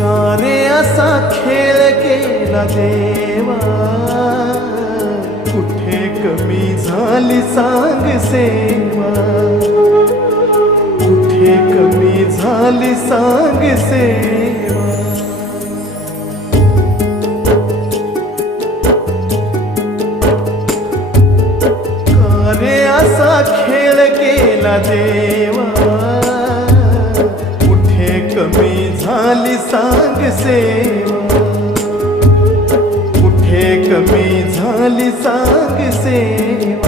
का रे असा खेळ केला देवा, कुठे कमी झाली सांग सेवा, कुठे कमी झाली सांग सेवा. का रे असा खेळ केला देवा, कमी झाली सांग सेवा, कुठे कमी झाली सांग सेवा.